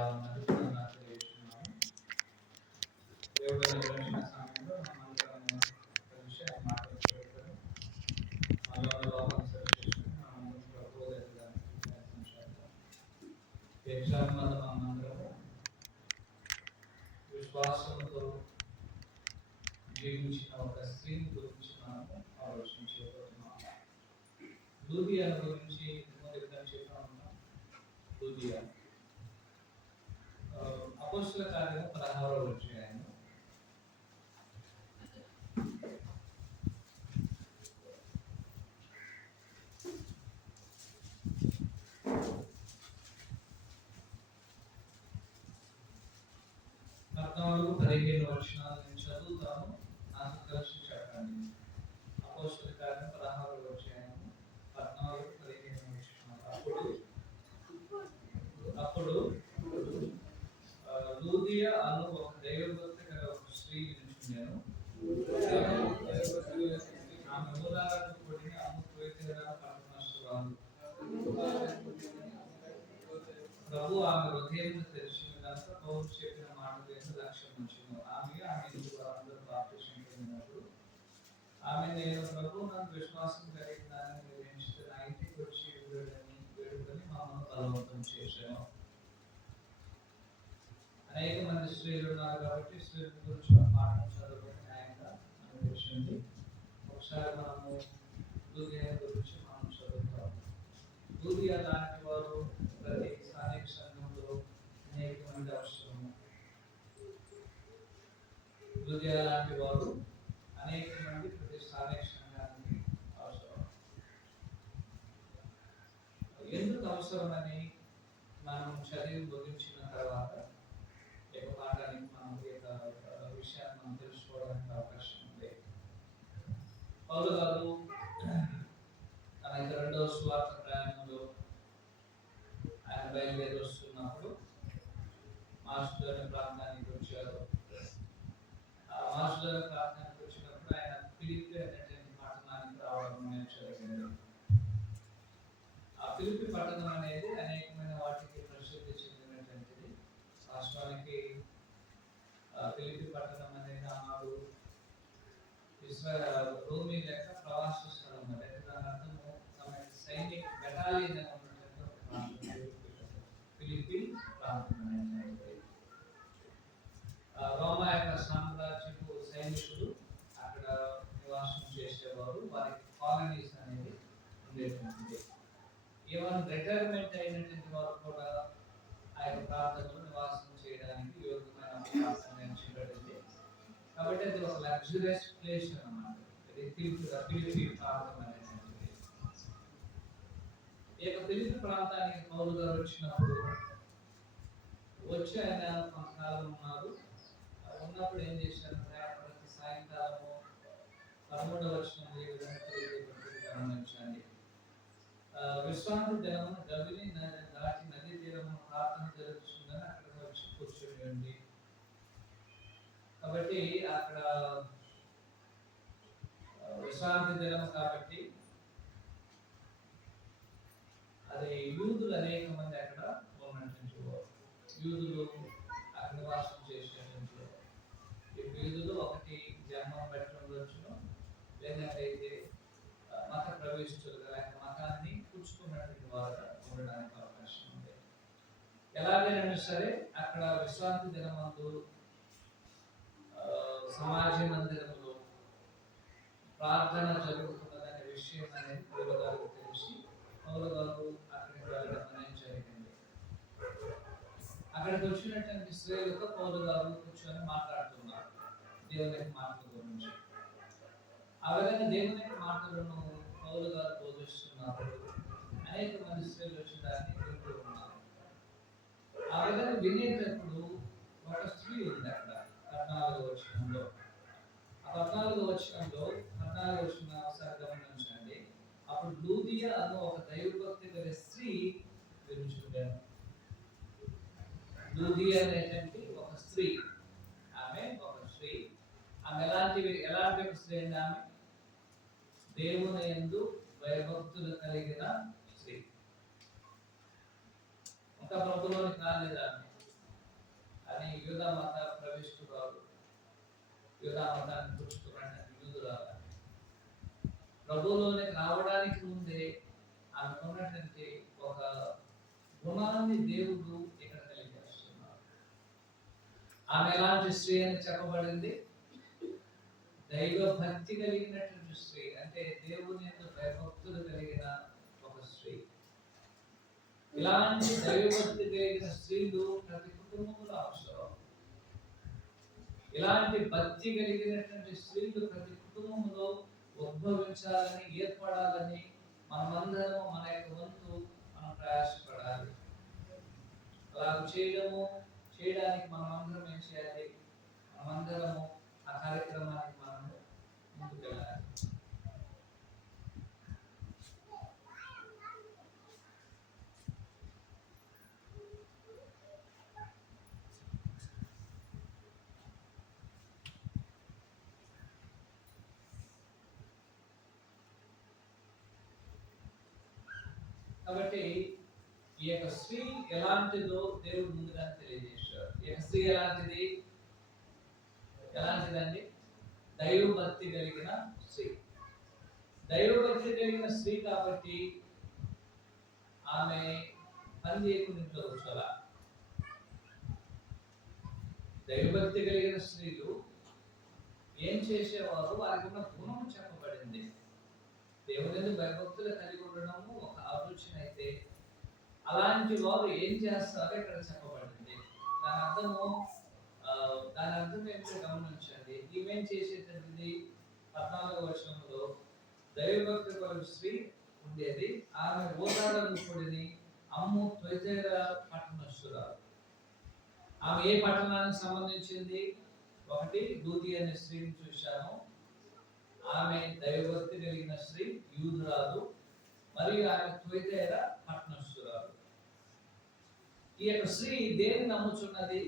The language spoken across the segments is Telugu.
ఎలా ఉన్నారు నాకు తెలియజేస్తున్నాను. దేవుడు అనుగ్రహించిన సమయంలో మనందరం ఒక విషయాన్ని మాట్లాడుకోవడం మనలో లోపం సరి చేసుకుని మనందరం ప్రభువు ఎదగడానికి ప్రయత్నం చేద్దాం. ఈ క్షణంలో మనందరం విశ్వాసంతో జీవించిన ఒక స్త్రీని గురించి మనము ఆలోచన చేయబోతున్నాం. లూదియా గురించి ఎప్పుడైనా చెప్పా ఉన్నాం. లూదియా అపోస్తల కార్యము 16వ అధ్యాయం. పద్నాలుగు 15 వచనాల నుంచి చదువుతాను. నాకు కలిసి చెప్పండి. అపోస్తల కార్యం 16వ అధ్యాయం 14, 15 వచనాలు. అప్పుడు లూదియా అను ఒక దైవభక్తి గల ఒక స్త్రీ నిలుచుండెను. ఆమె మూలాలకు కూడిన అముక్వేతర పట్టణస్థురాలు. ప్రభు ఆమె హృదయం తెరిచినంత పౌరు చెప్పిన మాటలు లక్ష్యం ఉంచును. ఆమె ఇంటి వారందరూ బాప్తిసం పొందినప్పుడు ఆమె నేను ప్రభు నాకు విశ్వాసం కలిగినానని నిర్ణయించుకుని నా ఇంటికి వచ్చి వేడుకొని మమ్మల్ని బలవంతం చేశాను. అనేక మంది స్త్రీలు ఉన్నారు కాబట్టి స్త్రీల గురించి పాఠం చదవడం న్యాయంగా మనకు తెలిసింది. ఒకసారి మనము లూదియా గురించి మనం చదువుతాం. లూదియా లాంటి వారు ప్రతి స్థానిక సంఘంలో అనేక మంది అవసరము. లూదియా లాంటి వారు అనేక మంది ప్రతి స్థానిక సంఘానికి అవసరం. ఎందుకు అవసరమని మనం చదివి ముగించిన తర్వాత పాఠానికి మనం విషయాన్ని మనం తెలుసుకోవడానికి అవకాశం ఉంది. పౌలు గారు తన 2వ సువార్త ప్రయాణంలో ఆయన బయలుదేరి వస్తున్నప్పుడు మాస్టర్ ప్రాంతానికి వచ్చారు. ఆ మాస్టర్ ప్రాంతానికి వచ్చినప్పుడు ఆయన ఫిలిప్పి అనేటువంటి పట్టణానికి రావడం జరిగింది. ఆ ఫిలిప్పి పట్టణం అనేది అనేకమైన వాటికి ప్రసిద్ధి చెందినటువంటిది. రాష్ట్రానికి ఫిలిప్పి పట్టణం అనేది ఆనాడు ఇజ్రాయెల్ రోమి యొక్క ప్రవాస స్థలం. దాని అర్థము తమ సైనిక బెటాలియన్ ఉన్నటువంటి ఒక ప్రాంతం ఫిలిప్పి ప్రాంతం అనేది. రోమా యొక్క సామ్రాజ్యపు సైనికులు అక్కడ నివాసం చేసేవారు. వారికి కాలనీస్ అనేది ఉండేటువంటిది. ఈవెన్ రిటైర్మెంట్ అయినటువంటి వారు కూడా ఆ యొక్క ప్రాంతంలో నివాసం చేయడానికి యోగ్యమైన అవకాశం ఎంచబడింది. కాబట్టి అది ఒక లగ్జరియస్ ప్లేస్ అన్నమాట. ఫిలిప్పి ప్రాంతం అనేటువంటిది. ఈ యొక్క ఫిలిప్పి ప్రాంతానికి పౌలు గారు వచ్చినప్పుడు వచ్చి ఆయన కొంతకాలం ఉన్నారు. ఉన్నప్పుడు ఏం చేశారంటే ప్రతి సాయంకాలము 13వ వచనం ఏ విధంగా గమనించండి. విశ్రాంతి దినమున గవిని దాటి నది తీరమున ప్రార్థన జరుగుతుందని అక్కడికి వచ్చి కూర్చొని. కాబట్టి అక్కడ విశ్రాంతి దినం కాబట్టి అది యూదులు అనేక మంది అక్కడ ఉన్నటువంటి యూదులు అక్కడ నివాసం చేసేటువంటి యూదులు ఒకటి జన్మం బట్టి ఉండొచ్చును, లేదంటే మత ప్రవేశితులుగా లేక మతాన్ని పుచ్చుకున్నటువంటి వారుగా ఉండడానికి అవకాశం ఉంది. ఎలాగైనా సరే అక్కడ విశ్రాంతి దినమందు సమాజ మందిరంలో ప్రార్థన జరుగుతున్నదనే విషయం అనేది పౌలు గారికి తెలిసి పౌలు గారు అక్కడికి వెళ్ళడం అనేది జరిగింది. అక్కడికి వచ్చినటువంటి స్త్రీలతో పౌలు గారు కూర్చొని మాట్లాడుతున్నారు దేవుని యొక్క మాటల గురించి. ఆ విధంగా దేవుని యొక్క మాటలను పౌలు గారు బోధిస్తున్నారు. అనేక మంది స్త్రీలు వచ్చి దాన్ని వింటూ ఉన్నారు. ఆ విధంగా వినేటప్పుడు ఒక స్త్రీ ఉంది అక్కడ 14వ వచనంలో. ఆ 14వ వచనంలో 14వ వచనం ఒకసారి గమనించండి. అప్పుడు లూదియా అను ఒక దైవభక్తి గల స్త్రీ నిలుచుండెను. లూదియా అనేటువంటి ఒక స్త్రీ, ఆమె ఒక స్త్రీ. ఆమె ఎలాంటి స్త్రీ అండి? ఆమె దేవుని యందు భయభక్తులు కలిగిన స్త్రీ. ఒక ప్రభులోని కాలేదు ఆమె. కానీ యూదా మత ప్రవేశిస్తున్నారు, యూదా మతాన్ని పుచ్చుకున్నటువంటి యూదులాగా ప్రభువులోనికి రావడానికి ముందే ఆమెకున్నటువంటి ఒక గుణాన్ని దేవుడు ఇక్కడ తెలియజేస్తున్నారు. ఆమె ఎలాంటి స్త్రీ అని చెప్పబడింది? దైవ భక్తి కలిగినటువంటి స్త్రీ, అంటే దేవుని యందు భయభక్తులు కలిగిన ఒక స్త్రీ. ఇలాంటి దైవభక్తి కలిగిన స్త్రీలు ప్రతి కుటుంబంలో అవసరం. ఇలాంటి భక్తి కలిగినటువంటి స్త్రీలు ప్రతి కుటుంబంలో ఉద్భవించాలని, ఏర్పడాలని మనమందరం మన యొక్క వంతు మనం ప్రయాసపడాలి. అలా చేయడానికి మనమందరం ఏం చేయాలి? మనమందరము ఆ కార్యక్రమానికి మనం ముందుకు వెళ్ళాలి. కాబట్టి ఈ యొక్క స్త్రీ ఎలాంటిదో దేవుడు ముందుగా తెలియజేశాడు. ఈ యొక్క స్త్రీ ఎలాంటిదండి? దైవభక్తి కలిగిన స్త్రీ. దైవభక్తి కలిగిన స్త్రీ కాబట్టి ఆమె పని చేయకుండా ఇంట్లో కూర్చోాల. దైవభక్తి కలిగిన స్త్రీలు ఏం చేసేవారు? వారికి ఉన్న గుణం చెప్పబడింది. దేవుని భయభక్తులు కలిగి ఉండడము ఒక అభిరుచినైతే అలాంటి వారు ఏం చేస్తారో ఇక్కడ చెప్పబడింది. దాని అర్థం ఏంటో గమనించండి. ఈమెం చేసేటది 14వ వచనంలో దైవభక్తి కలిగిన స్త్రీ ఉండేది. ఆమె ఓదాడను కొడిని అమ్ము త్వైతైర పట్టణస్తురాలు. ఆమె ఏ పట్టణానికి సంబంధించింది? ఒకటి దూతి అనే స్త్రీని చూశాము. ఆమె దైవభక్తి కలిగిన స్త్రీ, యూదురాలు, మరియు ఆమె త్వైతైర పట్టణస్తురాలు. ఈ యొక్క స్త్రీ దేన్ని నమ్ముచున్నది?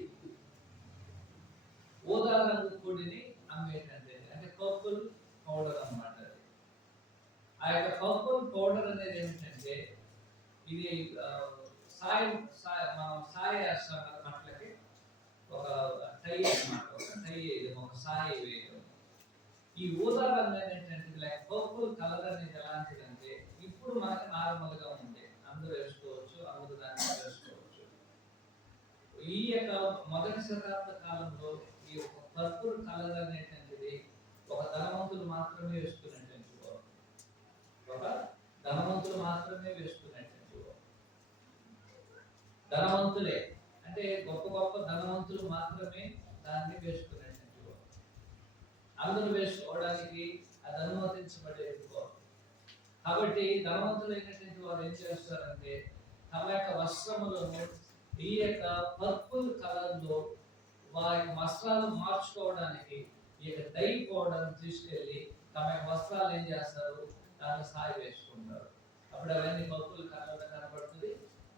ఓదా రంగు పొడిని అమ్మేటంటే, అంటే పర్పుల్ పౌడర్ అన్నమాట. ఆ యొక్క పర్పుల్ పౌడర్ అనేది ఏమిటంటే, ఇది సాయ వేస్తాం బట్టలకి, ఒక టై అన్నమాట, ఒక సాయి వేయడం. ఈ ఊదా రంగు ఏంటంటే, లైక్ పర్పుల్ కలర్ అనేది ఎలాంటిదంటే, ఇప్పుడు మనకి నార్మల్ గా ఉంది, అందరూ వేసుకోవచ్చు, అందరూ దాన్ని వేసుకోవచ్చు. ఈ యొక్క మొదటి శతాబ్ద కాలంలో ఈ యొక్క పర్పుల్ కలర్ అనేటువంటిది ఒక ధనవంతులు మాత్రమే వేసుకునేటువంటి వారు. ఒక ధనవంతులు మాత్రమే వేసుకునేటువంటి వారు. ధనవంతులే అంటే గొప్ప గొప్ప ధనవంతులు మాత్రమే దాన్ని వేసుకునేటువంటి వారు. అందరూ వేసుకోవడానికి అది అనుమతించబడేది వారు. కాబట్టి ధనవంతులైనటువంటి వారు ఏం చేస్తారంటే, తమ యొక్క వస్త్రములను ఈ యొక్క పర్పుల్ కలర్ లో వారి వస్త్రాలు మార్చుకోవడానికి ఈ యొక్క డై పౌడర్ తీసుకెళ్లి తమ యొక్క వస్త్రాలు ఏం చేస్తారు? దాన్ని సాయి వేసుకుంటారు. అప్పుడు అవన్నీ పర్పుల్ కలర్ కనబడుతుంది.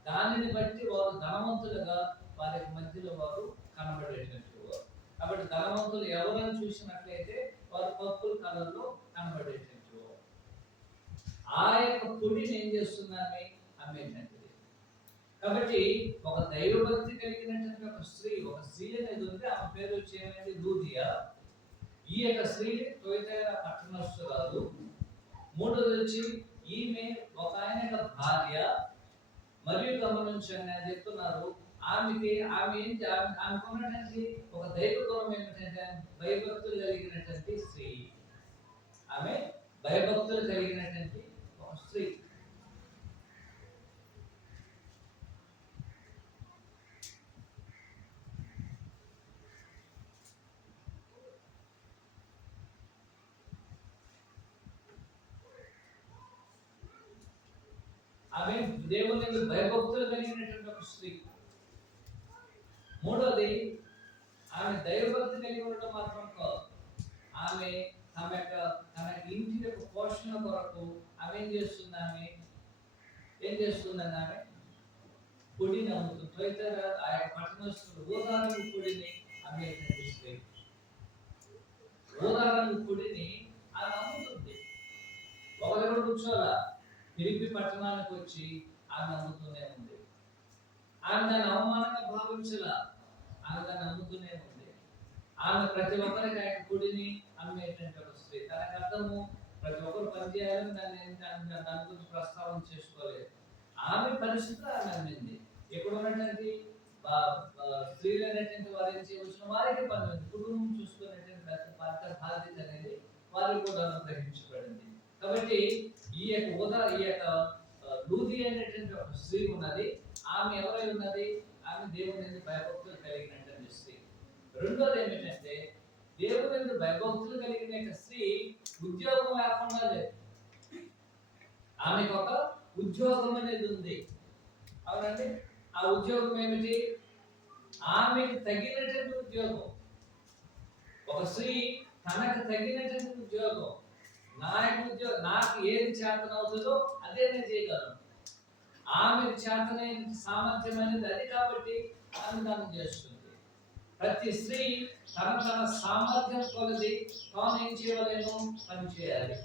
దానిని బట్టి వారు ధనవంతులుగా వారి మధ్యలో వారు కనబడేటువంటి వారు. కాబట్టి ధనవంతులు ఎవరైనా చూసినట్లయితే వారు పర్పుల్ కలర్ లో కనబడేటువంటి వారు. ఆ యొక్క పొడిని ఏం చేస్తున్నారని అమ్మేటటువంటిది. కాబట్టి ఒక దైవభక్తి కలిగినటువంటి ఒక స్త్రీ అనేది ఉంది. ఆమె పేరు వచ్చి ఏమైంది? లూదియా. ఈ యొక్క స్త్రీ త్వైతైర పట్టణస్తురాలు. మూడోది వచ్చి ఈమె ఒక ఆయన యొక్క భార్య. మరియు గమనించండి, నేను చెప్తున్నారు, ఆమెకున్నటువంటి ఒక దైవ గుణం ఏమిటంటే భయభక్తులు కలిగినటువంటి స్త్రీ. ఆమె భయభక్తులు కలిగినటువంటి ఒక స్త్రీ. ఆమె దేవుని భయభక్తులు కలిగినటువంటి ఒక స్త్రీ. మూడోది, ఆమె దైవభక్తి కలిగి ఉండడం మాత్రం కాదు, ఆమె తన ఇంటి యొక్క పోషణ కొరకు ఆమె ఏం చేస్తుందని ఆమె పొడిని అమ్ముతుంది. త్వైతైర ఆ యొక్క పట్టణస్తులు ఊదారంగు పొడిని అమ్మేటువంటి స్త్రీ. ఊదారంగు పొడిని ఆమె అమ్ముతుంది. ఒక దగ్గర కూర్చోాల, ఫిలిప్పి పట్టణానికి వచ్చి ఆమె అమ్ముతూనే ఉంది. ఆమె దాన్ని అవమానంగా భావించలా. ఆమె దాన్ని అమ్ముతూనే ఉంది. ఆమె ప్రతి ఒక్కరికి ఆయన కుడిని అమ్మేటువంటి ఒక స్త్రీ. తనకు అర్థము ప్రతి ఒక్కరు పనిచేయాలని దాని గురించి ప్రస్తావన చేసుకోలేదు. ఆమె పరిస్థితులు ఆమె అమ్మింది. ఇక్కడ ఉన్నటువంటి స్త్రీలు అనేటువంటి వారి వచ్చిన వారికి పని ఉంది. కుటుంబం చూసుకునేటువంటి బాధ్యత అనేది వారికి కూడా అనుగ్రహించబడింది. కాబట్టి ఈ యొక్క లూది అనేటువంటి ఒక స్త్రీ ఉన్నది. ఆమె ఎవరై ఉన్నది? ఆమె దేవుని భయభక్తులు కలిగినటువంటి స్త్రీ. రెండోది ఏమిటంటే దేవుని భయభక్తులు కలిగిన స్త్రీ ఉద్యోగం లేకుండా లేదు. ఆమెకు ఒక ఉద్యోగం అనేది ఉంది. అవునండి. ఆ ఉద్యోగం ఏమిటి? ఆమెకు తగినటువంటి ఉద్యోగం. ఒక స్త్రీ తనకు తగినటువంటి ఉద్యోగం, నాకు ఏది చేతనవుతుందో అదే నేను చేయగలను. ఆమెకు చేతనైన సామర్థ్యం అనేది అది, కాబట్టి ఆమె దానం చేస్తుంది. ప్రతి స్త్రీ తన సామర్థ్యం కొలది తాను ఏం చేయలేను పని చేయాలి.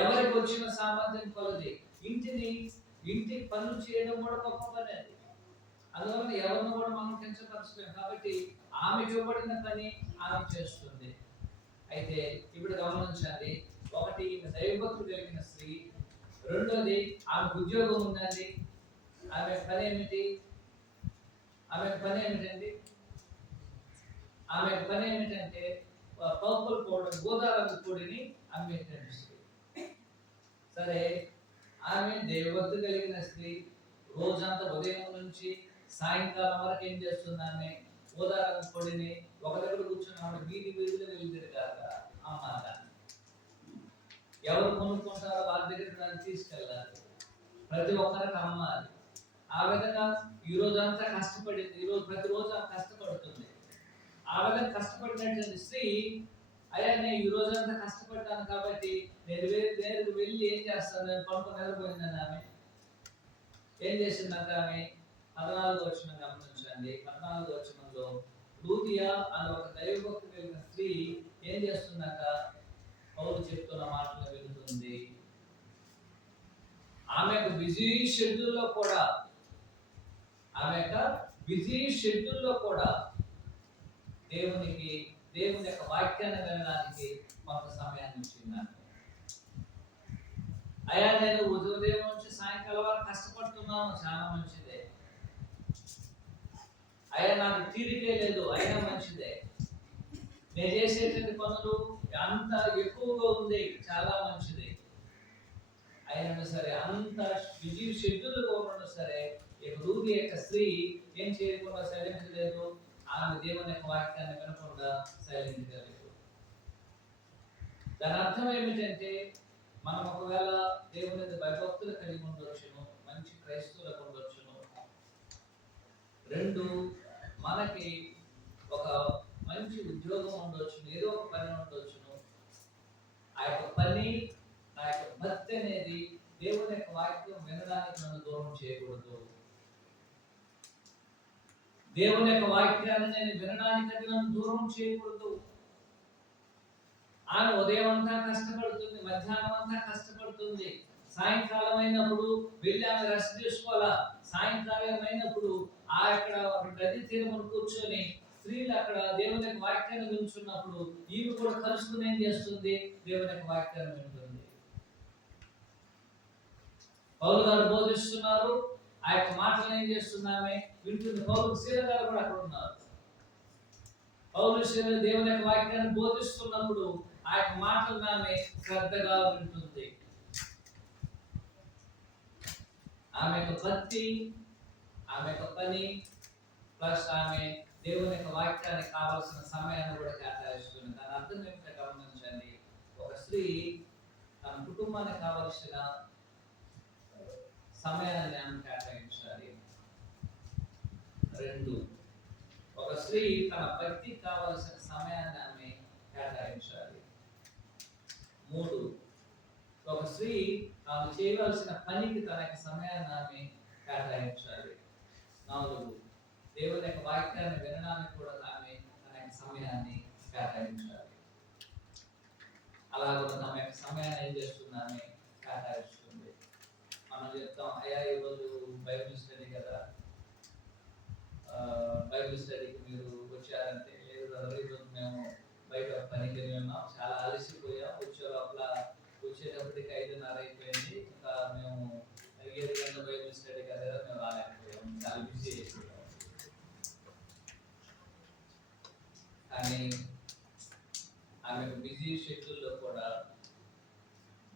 ఎవరికి వచ్చిన సామర్థ్యం కొలది ఇంటి పనులు చేయడం కూడా గొప్ప పని అది. అందువల్ల ఎవరిని కూడా మనం కించపరచలేము. కాబట్టి ఆమెకు ఇవ్వబడిన పని ఆమె చేస్తుంది. అయితే ఇప్పుడు గమనించాలి, ఒకటి దైవభక్తులు కలిగిన స్త్రీ, రెండోది ఆమెకు ఉద్యోగం ఉందండి. ఆమె పని ఏమిటండి? ఆమె పని ఏమిటంటే పర్పుల్ పౌడర్, గోదావరి పొడిని అమ్మేటువంటి స్త్రీ. సరే, ఆమె దైవభక్తి కలిగిన స్త్రీ. రోజంతా ఉదయం నుంచి సాయంకాలం వరకు ఏం చేస్తుంది? ఆమె గోదావరి పొడిని ఒక దగ్గర కూర్చుని వీధిలో వెళ్తారు అమ్మాలి. ఎవరు కొనుక్కుంటారో వాళ్ళ దగ్గర దాన్ని తీసుకెళ్ళాలి. ప్రతి ఒక్కరికి అమ్మాలి. ఆ విధంగా ఈ రోజంతా కష్టపడింది. ప్రతిరోజు ఆమె కష్టపడుతుంది. ఆ విధంగా కష్టపడినటువంటి స్త్రీ, అయ్యా నేను ఈ రోజంతా కష్టపడ్డాను కాబట్టి నేను నేరుగా వెళ్ళి ఏం చేస్తాను, నేను పనుకొని నిలబోయిందని ఆమె ఏం చేసిందంటే, ఆమె 14వ వచనం గమనించండి. 14వ వచనంలో లూదియా అనే ఒక దైవభక్తి కలిగిన స్త్రీ ఏం చేస్తుందట? పౌలు చెప్తున్న మాటలు వింటుంది. ఆమె యొక్క బిజీ షెడ్యూల్లో కూడా దేవుని యొక్క వాక్యాన్ని వినడానికి కొంత సమయాన్ని ఇచ్చిందంట. అయ్యా నేను ఉదయం నుంచి సాయంకాలం వరకు కష్టపడుతున్నాను, చాలా మంచిదే. అయ్యా నాకు తీరికే లేదు, అయినా మంచిదే. నేను చేసేటువంటి పనులు అంత ఎక్కువగా ఉంది, చాలా మంచిది. అయినా సరే, అంత బిజీ షెడ్యూల్గా ఉన్నా సరే, లూది యొక్క స్త్రీ ఏం చేయకుండా సైలెంట్ లేదు. ఆమె దేవుని యొక్క వాక్యాన్ని వినకుండా సైలెంట్ లేదు. దాని అర్థం ఏమిటంటే, మనం ఒకవేళ దేవుని భయభక్తులు కలిగి ఉండొచ్చును, మంచి క్రైస్తవులకు ఉండొచ్చును. రెండు, మనకి ఒక మంచి ఉద్యోగం ఉండొచ్చును, ఏదో ఒక పని ఉండొచ్చును. ఆ యొక్క పని, ఆ యొక్క భక్తి అనేది దేవుని యొక్క వాక్యం వినడానికి నన్ను దూరం చేయకూడదు. దేవుని యొక్క వాక్యాన్ని నేను వినడానికి నన్ను దూరం చేయకూడదు. ఆమె ఉదయం అంతా కష్టపడుతుంది, మధ్యాహ్నం అంతా కష్టపడుతుంది. సాయంకాలం అయినప్పుడు వెళ్ళి ఆమె రెస్ట్ తీసుకోవాలా. సాయంకాలం అయినప్పుడు అక్కడ గది తీరమును కూర్చొని స్త్రీలు అక్కడ దేవుని యొక్క వాక్యాన్ని వింటున్నప్పుడు ఈమె కూడా కలుసుకుని ఏం చేస్తుంది? దేవుని యొక్క వాక్యాన్ని వింటుంది. పౌలు గారు బోధిస్తున్నారు, ఆ యొక్క మాటలు ఏం చేస్తున్నామే వింటుంది. పౌలు శీల గారు కూడా అక్కడ ఉన్నారు. పౌలు శీల దేవుని యొక్క వాక్యాన్ని బోధిస్తున్నప్పుడు ఆ యొక్క మాటలు ఆమె శ్రద్ధగా వింటుంది. ఆమె యొక్క భక్తి, ఆమె యొక్క పని, ప్లస్ ఆమె దేవుని యొక్క వాక్యానికి కావాల్సిన సమయాన్ని కూడా కేటాయిస్తుంది. దాని అర్థం ఏమిటో గమనించండి. ఒక స్త్రీ తన కుటుంబానికి కావలసిన సమయాన్ని ఆమె కేటాయించాలి. రెండు, ఒక స్త్రీ తన భక్తికి కావలసిన సమయాన్ని ఆమె కేటాయించాలి. మూడు, ఒక స్త్రీ తాను చేయవలసిన పనికి తన యొక్క సమయాన్ని ఆమె కేటాయించాలి. నాలుగు, దేవుని యొక్క వాక్యాన్ని వినడానికి కూడా ఆమె తన యొక్క సమయాన్ని కేటాయించాలి. అలాగే తమ యొక్క సమయాన్ని ఏం చేస్తుంది? ఆమె కేటాయిస్తుంది. మనం చెప్తాం, అయ్యా ఈరోజు బైబిల్ స్టడీ కదా, బైబిల్ స్టడీ కానీ ఆమె బిజీ షెడ్యూల్లో కూడా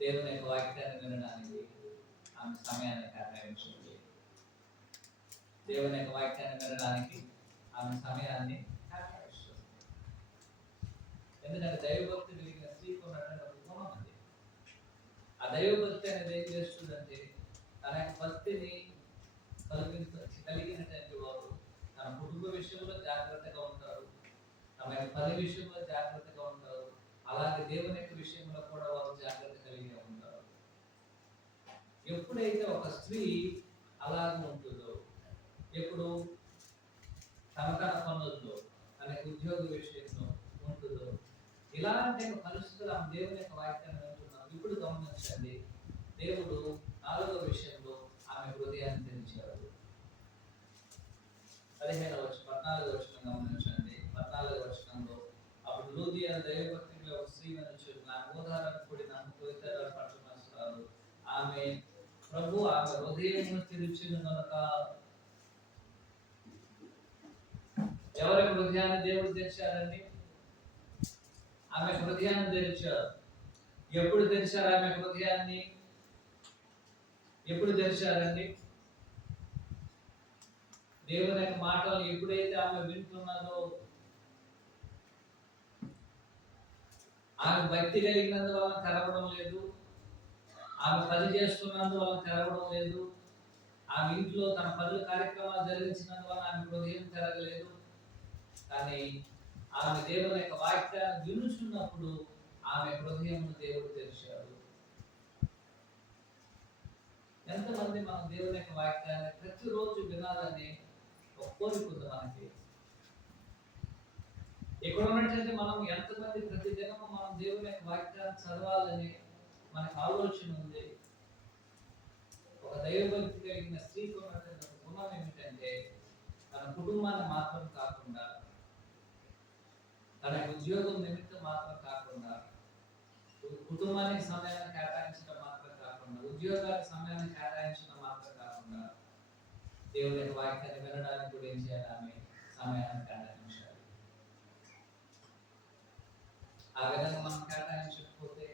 దేవుని యొక్క వాక్యాన్ని వినడానికి ఆమె సమయాన్ని కేటాయించింది. దేవుని యొక్క వాక్యాన్ని వినడానికి ఆమె సమయాన్ని కేటాయిస్తుంది. ఎందుకంటే దైవభక్తి కలిగిన స్త్రీకి ఉన్నటువంటి ఒక గుణం అది. ఆ దైవభక్తి అనేది ఏం చేస్తుందంటే తన యొక్క భక్తిని కలిగినటువంటి వారు తన కుటుంబ విషయంలో జాగ్రత్తగా ఉంటారు, తమ యొక్క పని విషయంలో జాగ్రత్తగా ఉంటారు, అలాగే దేవుని యొక్క విషయంలో కూడా వారు జాగ్రత్త కలిగి ఉంటారు. ఎప్పుడైతే ఒక స్త్రీ అలాగే ఉంటుందో, ఎప్పుడు తన పనుల్లో తన ఉద్యోగ విషయంలో ఉంటుందో, ఇలాంటి పరిస్థితులు ఆమె దేవుని యొక్క వాక్యాన్ని వింటున్నాం. ఇప్పుడు గమనించండి, దేవుడు 4వ విషయంలో ఆమె హృదయాన్ని తెరిచాడు. 14వ వచనం గమనించండి. 14వ వచనంలో అప్పుడు లూదియా దైవభక్తిలో ఒక స్త్రీ వచ్చి నా గోదావరి కూడిన పవిత్ర పట్టణస్తురాలు, ఆమె ప్రభు ఆమె హృదయమును తెరిచిన కనుక. ఎవరి హృదయాన్ని దేవుడు తెరిచారండి? ఆమె హృదయాన్ని తెరిచారు. ఎప్పుడు తెరిచారు ఆమె హృదయాన్ని? ఎప్పుడు తెరిచారండి? దేవుని యొక్క మాటలు ఎప్పుడైతే ఆమె వింటున్నదో, ఆమె భక్తి కలిగినందువల్ల తెరవడం లేదు, ఆమె పని చేస్తున్నందువల్ల తెరవడం లేదు, ఆమె ఇంట్లో తన పనుల కార్యక్రమాలు జరిగించినందువల్ల ఆమె హృదయం తెరగలేదు. కానీ ఆమె దేవుని యొక్క వాక్యాన్ని వినుచున్నప్పుడు ఆమె హృదయం దేవుడు తెరిచాడు. ఎంతమంది మనం దేవుని యొక్క వాక్యాన్ని ప్రతిరోజు వినాలని ఒక కోరిక ఉంది మనకి. ఇక్కడ ఉన్నట్లయితే మనం ఎంతమంది ప్రతి దినము మనం దేవుని యొక్క వాక్యాన్ని చదవాలని మనకు ఆలోచన ఉంది. ఒక దైవభక్తి కలిగిన స్త్రీకి ఉన్నటువంటి ఒక గుణం ఏమిటంటే తన కుటుంబాన్ని మాత్రం కాకుండా, తన ఉద్యోగం నిమిత్తం మాత్రం కాకుండా, కుటుంబానికి సమయాన్ని కేటాయించడం మాత్రం కాకుండా, ఉద్యోగానికి సమయాన్ని కేటాయించడం మాత్రం కాకుండా, దేవుని యొక్క వాక్యాన్ని వినడానికి కూడా ఏం చేయాలి? ఆమె సమయాన్ని కేటాయించాలి. ఆ విధంగా మనం కేటాయించకపోతే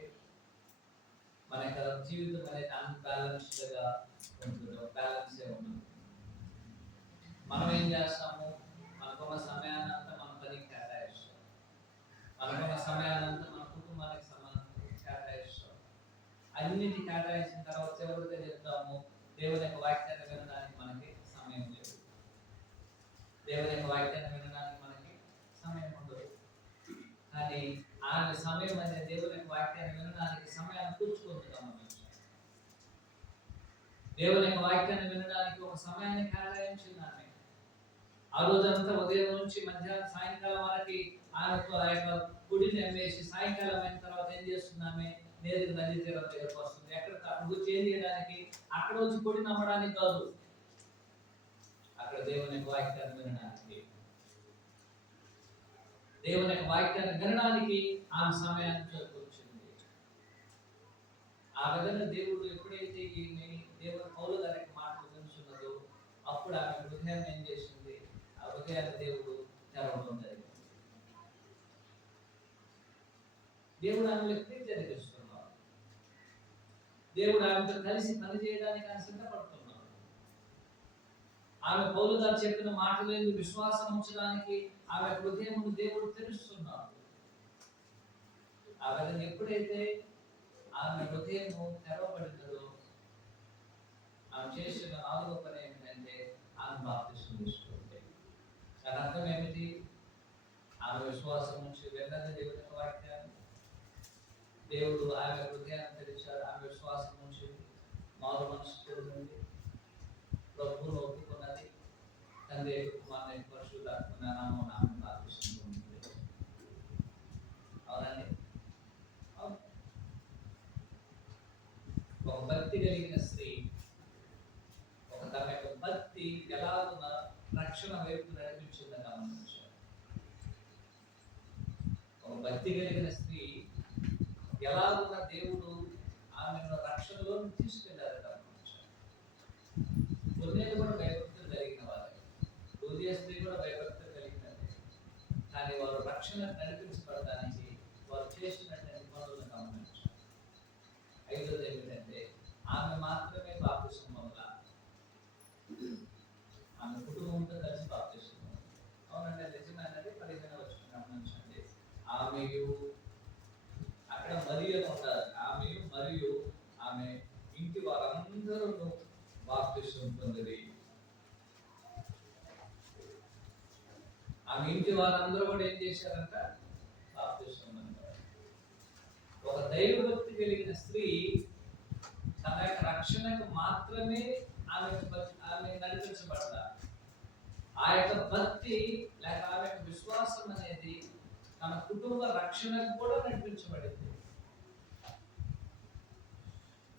మన యొక్క జీవితం అనేది అన్బ్యాలెన్స్డ్గా ఉంటుంది, బ్యాలెన్సే ఉంటుంది. మనం ఏం చేస్తాము? మనకున్న సమయాన్ని అంతా మన పనికి కేటాయిస్తాం, మనకున్న సమయాన్ని అంతా మన కుటుంబానికి కేటాయిస్తాం. అన్నిటి కేటాయించిన తర్వాత ఎవరితో చెప్తాము? దేవుని యొక్క వాక్యాన్ని వినడానికి మనకి సమయం లేదు, దేవుని యొక్క వాక్యాన్ని వినడానికి మనకి సమయం ఉండదు. కానీ ఆమె సమయం అనేది దేవుని యొక్క వాక్యాన్ని వినడానికి సమయాన్ని కూర్చుకుంటున్నాం. దేవుని యొక్క వాక్యాన్ని వినడానికి ఒక సమయాన్ని కేటాయించింది ఆమె. ఆ రోజంతా ఉదయం నుంచి మధ్యాహ్నం సాయంకాలం వరకు ఆమె ఆ యొక్క గుడిని అమ్మేసి సాయంకాలం అయిన తర్వాత ఏం చేస్తుంది? ఆమె నేరుగా నది తీరం దగ్గరకు వస్తుంది. అక్కడ వచ్చి ఏం చేయడానికి? అక్కడ వచ్చి గుడిని నమ్మడానికి కాదు, అక్కడ దేవుని యొక్క వాక్యాన్ని వినడానికి, దేవుని యొక్క వాక్యాన్ని వినడానికి ఆమె సమయాన్ని చేకూర్చింది. ఆ విధంగా దేవుడు ఎప్పుడైతే దేవుని పౌలు గారికి మాటలు వినుచున్నదో అప్పుడు ఆమె హృదయాన్ని ఏం చేసింది? ఆ హృదయాన్ని దేవుడు తెరవడం జరిగింది. దేవుడు ఆమె ప్రీతి జరిగిస్తున్నాడు. దేవుడు ఆమెతో కలిసి పని చేయడానికి ఆయన సిద్ధపడుతున్నాడు. ఆమె పౌలు గారు చెప్పిన మాటలు విశ్వాసం ఉంచడానికి ఆమె హృదయమును దేవుడు తెరుస్తున్నాడు. ఆ విధంగా ఎప్పుడైతే ఆమె హృదయము తెరవబడిందో ఆమె చేసిన 4వ పని ఏమిటంటే ఆమె బాప్తిస్మం తీసుకుంది. దాని అర్థం ఏమిటి? ఆమె విశ్వాసం నుంచి విన్నది దేవుని యొక్క వాక్యాన్ని, దేవుడు ఆమె హృదయాన్ని తెరిచాడు. ఆమె విశ్వాసం నుంచి మారు మనసు పొందింది, ప్రభువును ఒప్పుకున్నది, తండ్రి కుమారుని పరిశుద్ధాత్మ నామమున ఆమె బాప్తిస్మం పొందింది. అవునండి. ఒక భక్తి కలిగిన స్త్రీ తన యొక్క భక్తి ఎలాగున్న రక్షణ వైపు నడిపించిందని గమనించారు. ఒక భక్తి కలిగిన స్త్రీ ఎలాగున్న దేవుడు ఆమెను రక్షణలో తీసుకెళ్లారు గమనించారు. కొన్నేళ్ళు కూడా భయభక్తులు కలిగిన వారే, లూదియా స్త్రీ కూడా భయభక్తులు కలిగినది, కానీ వారు రక్షణ నడిపించబడడానికి వారు చేసినటువంటి పనులను గమనించాలి. ఐదోది ఏమిటంటే ఆమె మాత్రమే బాప్తిసం పొందాలి. ఆమె కుటుంబంతో కలిసి బాప్తిసం పొందాలి. అవునంటే నిజమైనది. 15వ వచనం గమనించండి. ఆమెయు అక్కడ మరియు ఉంటారు. ఆమెయు మరియు ఆమె ఇంటి వారందరూ బాప్తిసం పొందిరి. ఆమె ఇంటి వారందరూ కూడా ఏం చేశారంట? బాప్తిసం పొందారు. ఒక దైవభక్తి కలిగిన స్త్రీ తన యొక్క రక్షణకు మాత్రమే ఆమె నడిపించబడతారు. ఆ యొక్క భక్తి లేక ఆమె యొక్క విశ్వాసం అనేది తన కుటుంబ రక్షణకు కూడా నడిపించబడింది.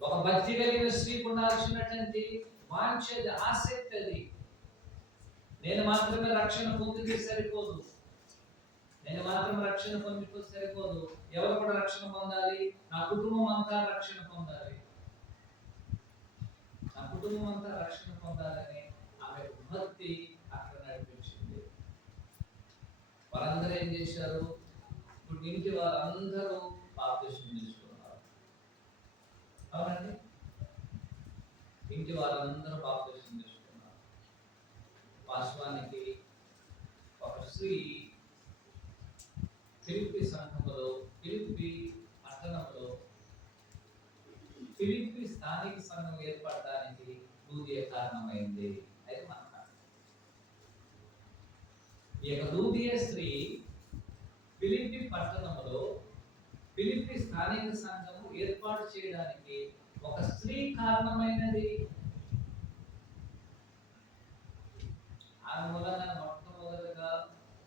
ఒక భక్తి కలిగిన స్త్రీకి ఉండాల్సినటువంటి వాంఛ, ఆసక్తి అది. నేను మాత్రమే రక్షణ పొందితే సరిపోదు. నేను మాత్రం రక్షణ పొందితే సరిపోదు. ఎవరు కూడా రక్షణ పొందాలి? నా కుటుంబం అంతా రక్షణ పొందాలి. నా కుటుంబం అంతా రక్షణ పొందాలని ఆమె భక్తి అక్కడ నడిపించింది. వారందరూ ఏం చేశారు? ఇప్పుడు ఇంటి వారందరూ బాప్తిసం తీసుకున్నారు. అవునండి, ఇంటి వారందరూ బాప్తిసం తీసుకున్నారు. వాస్తవానికి ఒక స్త్రీ ఫిలిప్పి సంఘములో, ఫిలిప్పి పట్టణంలో, ఫిలిప్పి స్థానిక సంఘం ఏర్పడడానికి లూదియ కారణమైంది. అయితే మన ఈ యొక్క లూదియ స్త్రీ ఫిలిప్పి పట్టణంలో ఫిలిప్పి స్థానిక సంఘము ఏర్పాటు చేయడానికి ఒక స్త్రీ కారణమైనది. ఆమె మూలంగా మొట్టమొదటిగా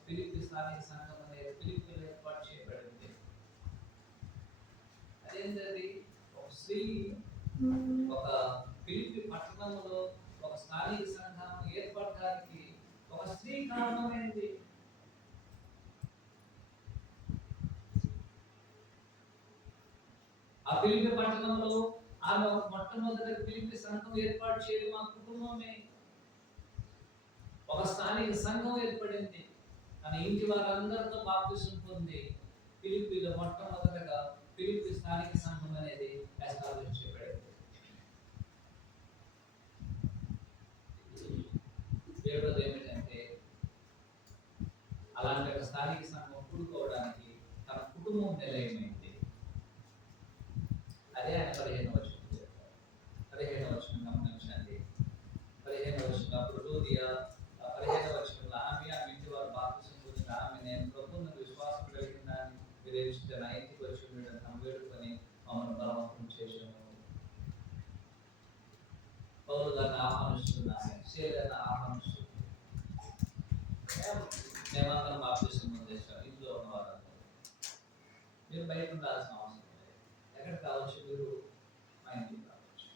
ఫిలిప్పి స్థానిక సంఘం అనేది ఫిలిప్పీలో ఏర్పాటు చేయబడింది. అదేంటది? ఒక స్త్రీ ఒక ఫిలిప్పి పట్టణంలో ఒక స్థానిక సంఘం ఏర్పడడానికి ఒక స్త్రీ కారణమైనది. ఆ ఫిలిప్పి పట్టణంలో ఆమె మొట్టమొదటి ఫిలిప్పి సంఘం ఏర్పాటు చేయడం మా కుటుంబమే. ఒక స్థానిక సంఘం ఏర్పడింది. తన ఇంటి వారందరితో బాప్తిసం పొంది ఫిలిప్పీలో మొట్టమొదటిగా ఫిలిప్పి స్థానిక సంఘం అనేది ఎస్టాబ్లిష్ చేయబడింది. ఏడవది ఏమిటంటే అలాంటి ఒక స్థానిక సంఘం కూడుకోవడానికి తన కుటుంబం నిలయమైంది. అదే ఆయన 15వ వచనం చెప్పారు. 15వ వచనం గమనించండి. 15వ వచనం అప్పుడు లూదియా 15వ వచనంలో ఆమె ఇంటి వారు బాప్తిసం పొందిన ఆమె నేను ప్రభువును విశ్వాసం కలిగిందని విరేచితే నా ఇంటికి వచ్చి తను వేడుకొని మమ్మల్ని బలవంతం చేశాను. పౌలు గారిని ఆహ్వానిస్తున్నాను, శీలను ఆహ్వానిస్తున్నాను. మేమందరం బాప్తిసం పొందేశాం. ఇంట్లో ఉన్న వారందరూ మీరు బయట ఉండాల్సిన అవసరం లేదు. ఎక్కడ కావచ్చు? మీరు మా ఇంటికి కావచ్చు.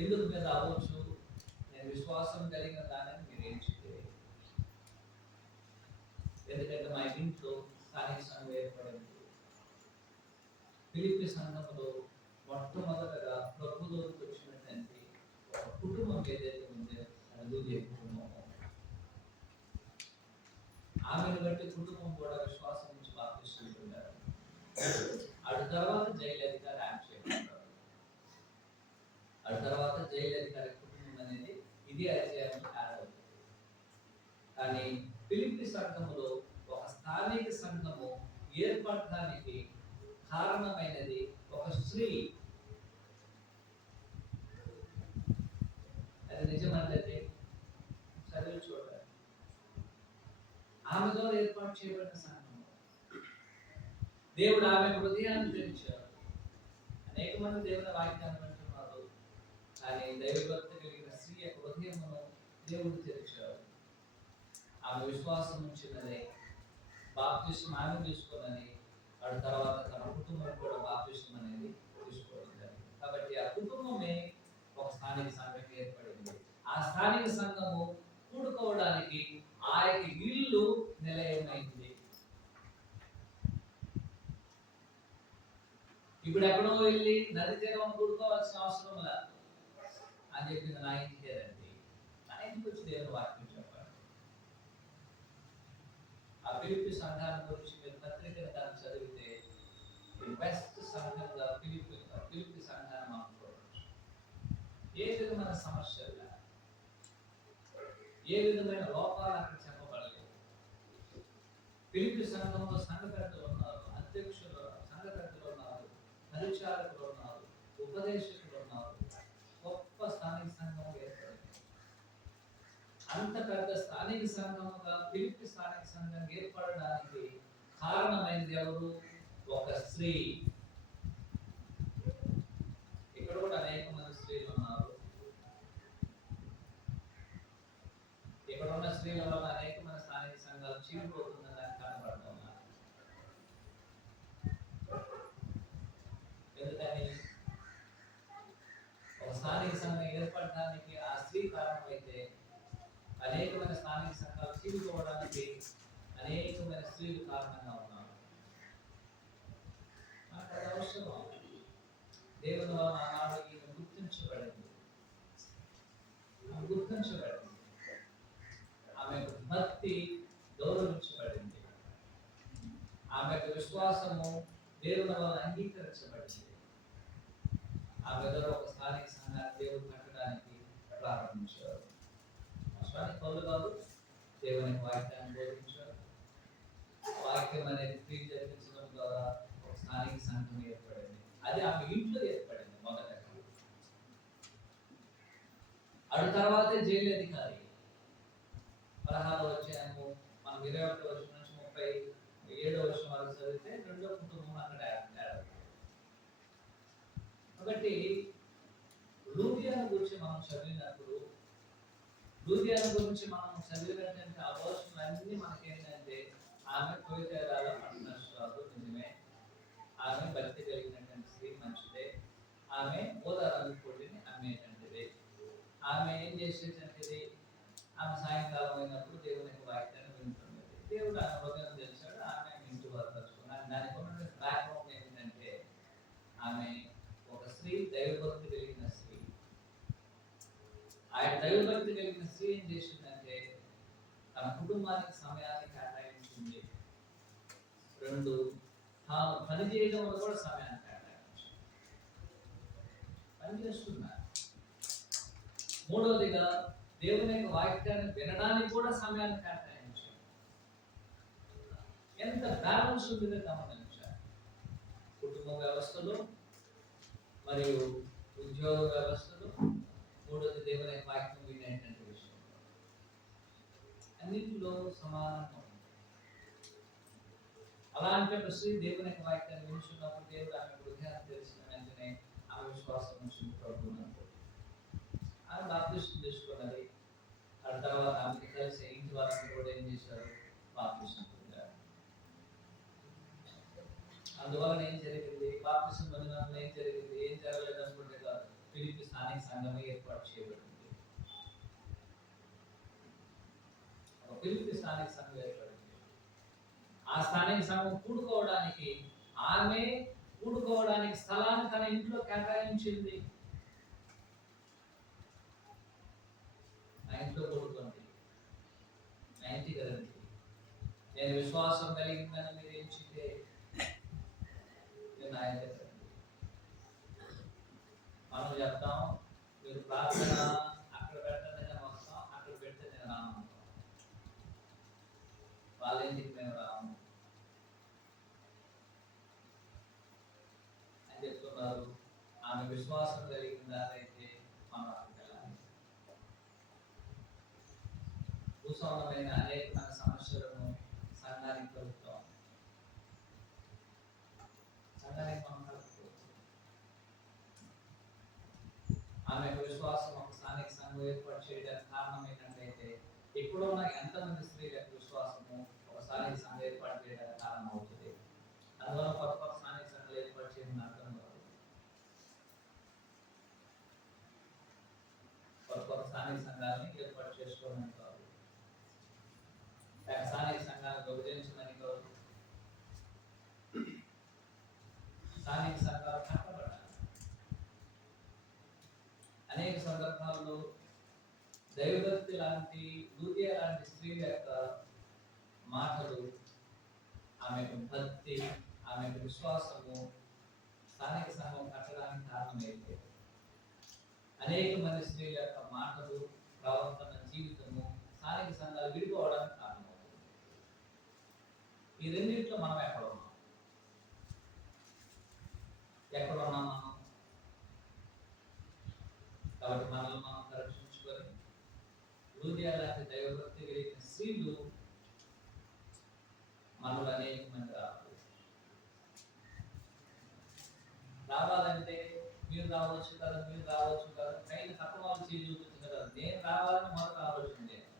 ఎందుకు మీద అవ్వచ్చు? నేను విశ్వాసం కలిగిన దానిని మీరు ఏం చేయలేదు. ఎందుకంటే మా ఇంట్లో స్థానిక సంఘం ఏర్పడింది. ఫిలిప్పి సంఘంలో మొట్టమొదటగా ప్రభువులోకి వచ్చినటువంటి ఒక కుటుంబం ఏదైతే ఉందో అది లూదియ కుటుంబం. ఆమెను బట్టి కుటుంబం కూడా విశ్వాసం నుంచి బాప్తిసం పొందారు. అటు తర్వాత జైలు అధికారి యాక్ట్ చేయబడ్డారు. అటు తర్వాత జైలు అధికారి కుటుంబం అనేది ఇది అధ్యాయంలో యాడ్ అవుతుంది. కానీ ఫిలిప్పి సంఘములో ఒక స్థానిక సంఘము ఏర్పడడానికి కారణమైనది ఒక స్త్రీ. అది నిజమంటే చదివి చూడాలి. ఆమె ద్వారా ఏర్పాటు చేయబడిన సంఘం. దేవుడు ఆమె హృదయాన్ని తెరిచారు. అనేక మంది దేవుని వాక్యాన్ని వింటున్నారు, కానీ దైవభక్తి కలిగిన స్త్రీ యొక్క హృదయమును దేవుడు తెరిచారు. ఆమె విశ్వాసం ఉంచినది, బాప్తిసం ఆమె తీసుకున్నది. వాడి తర్వాత తన కుటుంబం కూడా బాప్తిసం అనేది తీసుకోవడం జరిగింది. కాబట్టి ఆ కుటుంబమే ఒక స్థానిక సంఘం ఏర్పడింది. ఆ స్థానిక సంఘము కూడుకోవడానికి ఆ యొక్క ఇల్లు నిలయమైంది. ఇప్పుడు ఎక్కడో వెళ్ళి నది తీరం కూడుకోవాల్సిన అవసరం లేదు అని చెప్పింది. నా ఇంటికి రండి, నా ఇంటికి వచ్చి దేవుని వాక్యం చెప్పండి. ఆ ఫిలిప్పి సంఘాన్ని గురించి మీరు పత్రికను కానీ చదివితే బెస్ట్ సంఘంగా ఫిలిప్పి సంఘాన్ని మనం చూడవచ్చు. ఏ విధమైన సమస్యలు, ఏ విధమైన లోపాలు అక్కడ చెప్పబడలేదు. ఫిలిప్పి సంఘంలో సంఘ పెద్దలు ఉన్నారు, అధ్యక్షులు సంఘ పెద్దలు ఉన్నారు, పరిచారకులు ఉన్నారు, ఉపదేశకులు ఉన్నారు. గొప్ప స్థానిక సంఘం ఏర్పడింది. అంత పెద్ద స్థానిక సంఘముగా ఫిలిప్పి స్థానిక సంఘం ఏర్పడడానికి కారణమైనది ఎవరు? ఒక స్త్రీ. ఇక్కడ కూడా అనేక మంది స్త్రీలు ఉన్నారు. ఇక్కడ ఉన్న స్త్రీల వల్ల అనేక మంది స్థానిక సంఘాలు చీలిపోతుందని కనబడుతున్నారు. ఎందుకని? ఒక స్థానిక సంఘం ఏర్పడడానికి ఆ స్త్రీ కారణమైతే అనేకమైన స్థానిక సంఘాలు చీలిపోవడానికి అనేకమైన స్త్రీలు కారణంగా ఉన్నారు. మనకు అది అవసరం. దేవుని వల్ల ఆనాడు ఈమె గుర్తించబడింది. ఆమె భక్తి గౌరవించబడింది. ఆమె విశ్వాసము దేవుని వల్ల అంగీకరించబడింది. ఆమె ద్వారా ఒక స్థానిక సంఘాన్ని దేవుడు కట్టడానికి ప్రారంభించారు. స్థానిక పౌలు కాదు, దేవుని వాక్యాన్ని బోధించారు. వాక్యం అనేది క్రియ జరిపించడం ద్వారా ఒక స్థానిక సంఘం ఏర్పడింది. అది ఆమె ఇంట్లో ఏర్పడింది మొదట. అటు తర్వాతే జైలు అధికారి 16వ అధ్యాయము మనం 21వ వచనం నుంచి 37వ వచనం వరకు చదివితే రెండో కుటుంబం అక్కడ ఏర్పడింది. కాబట్టి లూదియాను గురించి మనం చదివినప్పుడు, లూదియాను గురించి మనం చదివినటువంటి ఆ వచనాలన్నీ మనకేంటంటే ఆమె కోయితేరాల పట్టణస్తురాలు, నిజమే. ఆమె భక్తి కలిగినటువంటి స్త్రీ, మంచిదే. ఆమె ఊదారంగు పొడిని అమ్మేటువంటిది. ఆమె ఏం చేసేటువంటిది? ఆమె సాయంకాలం అయినప్పుడు దేవుని యొక్క వాక్యాన్ని వింటున్నది. దేవుడు ఆమె హృదయం తెలిసాడు. ఆమె ఇంటి వరకు వచ్చుకున్నాడు. దానికి ఉన్నటువంటి బ్యాక్గ్రౌండ్ ఏంటంటే ఆమె ఒక స్త్రీ, దైవభక్తి కలిగిన స్త్రీ. ఆయన దైవభక్తి కలిగిన స్త్రీ ఏం చేసిందంటే తన కుటుంబానికి సమయాన్ని కేటాయించింది. 2, తాను పని చేయడంలో కూడా సమయాన్ని కేటాయించింది. పని చేస్తున్నారు. 3వదిగా దేవుని యొక్క వాక్యాన్ని వినడానికి కూడా సమయాన్ని కేటాయించారు. ఎంత బ్యాలెన్స్ ఉంటుందో గమనించాలి. కుటుంబ వ్యవస్థలో మరియు ఉద్యోగ వ్యవస్థలో, 3వది దేవుని యొక్క వాక్యం వినేటువంటి విషయం, అన్నింటిలో సమానంగా ఉంది. అలాంటి స్త్రీ దేవుని యొక్క వాక్యాన్ని వినిస్తున్నప్పుడు దేవుడు ఆమె హృదయాన్ని తెలిసిన వెంటనే ఆమె విశ్వాసం నుంచి ప్రభువునందు ఆమె బాప్తిస్మం తీసుకున్నది. ఆ తర్వాత ఆమెకి కలిసి ఇంటి వారందరూ కూడా ఏం చేశారు? బాప్తిస్మం పొందారు. అందువలన ఏం జరిగింది? బాప్తిస్మం పొందినందువల్ల ఏం జరిగింది? ఏం జరగలేదు అనుకుంటే కాదు, ఫిలిప్పి స్థానిక సంఘమే ఏర్పాటు చేయబడింది. ఫిలిప్పి స్థానిక సంఘం ఏర్పడింది. ఆ స్థానిక సంఘం కూడుకోవడానికి, ఆమె కూడుకోవడానికి స్థలాన్ని తన ఇంట్లో కేటాయించింది. నా ఇంట్లో కూడుకోండి, నా ఇంటికి రండి, నేను విశ్వాసం కలిగిందని మీరు ఎంచితే నేను నా ఇంటికి రండి. మనం చెప్తాం, మీరు ప్రార్థన అక్కడ పెట్టండి నేను వస్తాం, అక్కడ పెడితే నేను రాను. వాళ్ళ ఇంటికి మేము రాము అని చెప్తున్నారు. ఆమె విశ్వాసం కలిగిన దానైతే మనం అక్కడికి వెళ్ళాలి. భూసంబంధమైన అనేకమైన సమస్యలను సంఘానికి కలుపుతాం. సంఘానికి మనం కలుపుకోవచ్చు. ఆమె విశ్వాసం ఒక స్థానిక సంఘం ఏర్పాటు చేయడానికి కారణం ఏంటంటే, ఇప్పుడు ఉన్న ఎంతమంది స్త్రీల యొక్క విశ్వాసము ఒక స్థానిక సంఘం ఏర్పాటు చేయడానికి కారణం అవుతుంది. అందువల్ల కొత్త స్థానిక సంఘాలు ఏర్పాటు చేయడం అర్థం కాదు. కొత్త స్థానిక సంఘాలని ఏర్పాటు చేసుకోవడం కాదు, స్థానిక సంఘాలను విభజించమని కాదు. స్థానిక సంఘాలు కట్టబడాలి. అనేక సందర్భాల్లో దైవభక్తి లాంటి, లూదియా లాంటి స్త్రీల యొక్క మాటలు ఆమె యొక్క భక్తి, ఆమె యొక్క విశ్వాసము స్థానిక సంఘం కట్టడానికి కారణమైతే అనేక మంది స్త్రీల యొక్క మాటలు, ప్రవర్తన, జీవితము స్థానిక సంఘాలు విడిపోవడానికి కారణమవుతుంది. ఈ రెండింటిలో మనం ఎక్కడ ఉన్నాం? మనం? కాబట్టి మనల్ని మనం పరీక్షించుకొని లూదియా లాంటి దైవభక్తి కలిగిన స్త్రీలు మనలో అనేక మంది రావాలంటే మీరు రావచ్చు కదా, పైన తక్కువ వాళ్ళు చేసి చూపించు కదా, నేను రావాలని మొదట ఆలోచన చేయాలి.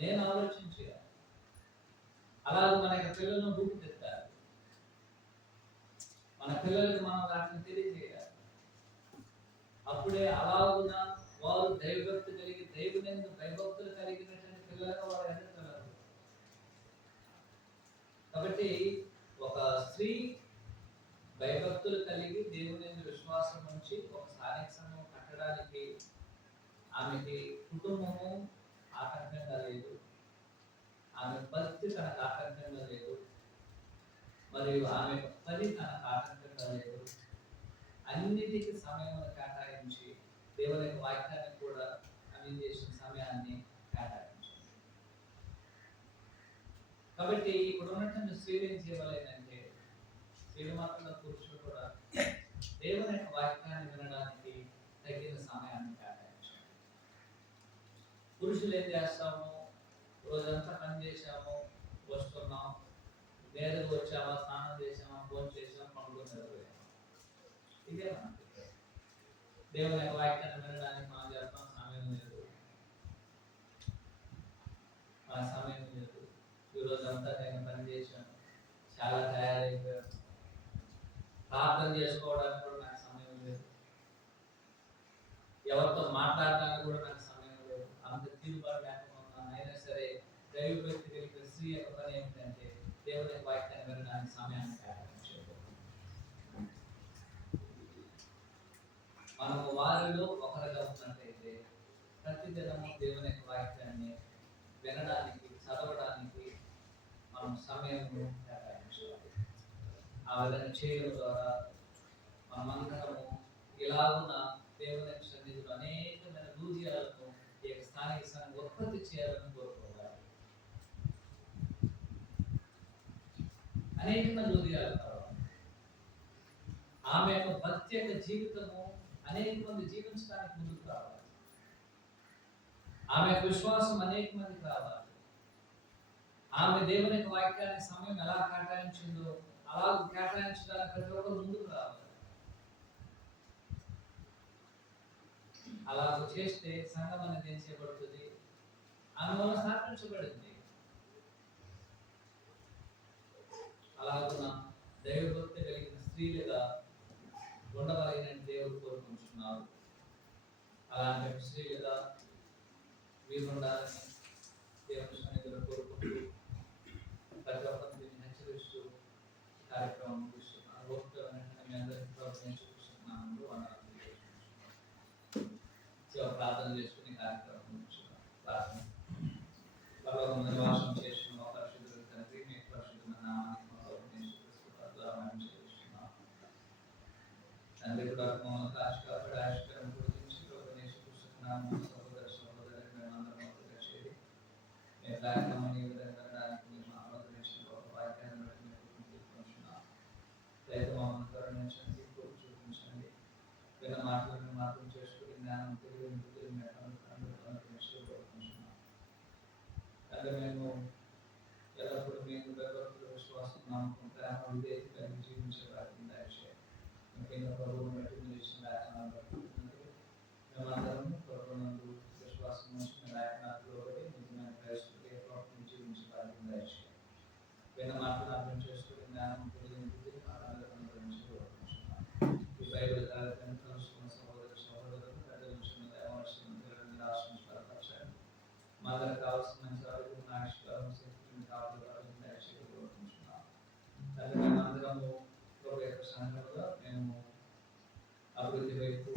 నేను ఆలోచించాలి. అలాగే మన యొక్క పిల్లలను గుర్తు తెచ్చాలి. మన పిల్లలకి మనం వాటిని తెలియజేయాలి. అప్పుడే అలాగున వారు దైవభక్తి కలిగి దేవుని భయభక్తులు కలిగినటువంటి పిల్లలుగా వారు ఎదుగుతున్నారు. కాబట్టి ఒక స్త్రీ భయభక్తులు కలిగి దేవుని విశ్వాసం నుంచి ఒక స్థానిక సంఘం కట్టడానికి ఆమెకి కుటుంబము ఆటంకంగా లేదు, ఆమె భక్తి తనకు ఆటంకంగా లేదు, మరియు ఆమె పని తనకు ఆటంకంగా లేదు. అన్నిటికీ సమయం కేటాయించి దేవుని యొక్క వాక్యాన్ని కూడా అందించేసిన సమయాన్ని కేటాయించింది. కాబట్టి ఇప్పుడు ఉన్నటువంటి స్త్రీలు ఏం చేయాలంటే, స్త్రీలు మాత్రమే పురుషులు కూడా దేవుని యొక్క వాక్యాన్ని వినడానికి తగిన సమయాన్ని కేటాయించాలి. పురుషులు ఏం చేస్తాము? రోజంతా పని చేసాము, వస్తున్నాం, నేరుగా వచ్చామా, స్నానం చేసామా, భోజనం చేసామా, పండుగ నిలబోయాము. ఇదే మనకి దేవుని యొక్క వాక్యాన్ని వినడానికి మనం చేస్తాం, సమయం లేదు. ఈరోజు అంతా నేను పని చేశాను, చాలా తయారైపోయాను, ప్రార్థన చేసుకోవడానికి కూడా నాకు సమయం లేదు, ఎవరితో మాట్లాడడానికి కూడా నాకు సమయం లేదు, అంత తీరుబాటు లేకపోతున్నాను. అయినా సరే దైవభక్తి కలిగిన స్త్రీ యొక్క పని ఏమిటంటే దేవుని యొక్క వాక్యాన్ని వినడానికి సమయాన్ని కేటాయించలేదు. మనము వారిలో ఒకరిగా ఉన్నట్లయితే ప్రతిదినము దేవుని యొక్క వాక్యాన్ని వినడానికి, చదవడానికి మనం సమయం కేటాయించాలి. ఆ విధంగా చేయడం ద్వారా మనమందరము ఇలాగున్న దేవుని సన్నిధిలో అనేకమైన లూదియాలను ఈ యొక్క స్థానిక సంఘం ఉత్పత్తి చేయాలని కోరుకోవాలి. అనేకమైన లూదియాలు కావాలి. ఆమె యొక్క భక్తి యొక్క జీవితము అనేక మంది జీవించడానికి ముందుకు రావాలి. ఆమె యొక్క విశ్వాసం అనేక మందికి రావాలి. ఆమె దేవుని యొక్క వాక్యానికి సమయం ఎలా కేటాయించిందో అలా కేటాయించడానికి ప్రతి ఒక్కరు ముందుకు రావాలి. అలా చేస్తే సంఘం అనేది ఏం చేయబడుతుంది? ఆమె వల్ల స్థాపించబడింది. అలాగున్న దైవభక్తి కలిగిన స్త్రీలుగా ఉండవలగిన దేవుడు కోరుకుంటున్నారు. అలాంటి స్త్రీలుగా మీరు ఉండాలని దేవుని సన్నిధిలో కోరుకుంటూ ప్రతి ఒక్కరిని హెచ్చరిస్తూ కార్యక్రమం ముగిస్తున్నాను. మీ అందరికీ ప్రభుత్వం చూపిస్తున్నాను. ప్రార్థన చేసుకుని కార్యక్రమం ముగిస్తున్నాను. ప్రార్థన. నివాసం చేస్తున్న పరిశుద్ధుల తండ్రి, మీ పరిశుద్ధమైన నామానికి తండ్రి కూడా ఆశీర్వాదం గురించి సహోదర సహోదరి మేమందరం చేరి మీ కార్యక్రమం ఈ విధంగా మేము ఆలోచించిన ఒక వాక్యాన్ని బట్టి మేము తీసుకుంటున్నాం. రైతు మమ్మల్ని కరుణించండి, చూపించండి. విన్న మాటలను మాత్రం చేసుకుని జ్ఞానం తెలియని అంటే మేము ఎల్లప్పుడూ మేము భగవంతుడు విశ్వాసం నమ్మకం ప్రేమ విధేయత కలిగి జీవించే వారికి దయచేయండి. ముఖ్యంగా ప్రభువును బట్టి చేసిన లేఖనాలు బట్టి మేమందరం ప్రభువునందు విశ్వాసం ఉంచిన లేఖనాలు ఒకటి నిజమైన క్రైస్తవులు ఏ ప్రభుత్వం జీవించే వారికి దయచేయండి. విన్న మాటలు అర్థం చేసుకుని జ్ఞానం తెలియని ఈ బైబిల్ కార్యక్రమం కలుసుకున్న సహోదరు సహోదరులు ప్రజల రాష్ట్రం బలపరచండి. మా దగ్గర కావాల్సిన మంచి ఆరోగ్యం, ఆశీర్వాదం, శక్తిని కాపాడాలని దయచేసి కోరుకుంటున్నాం. తండ్రి, మేమందరము ప్రభు యొక్క సంఘంలో మేము అభివృద్ధి వైపు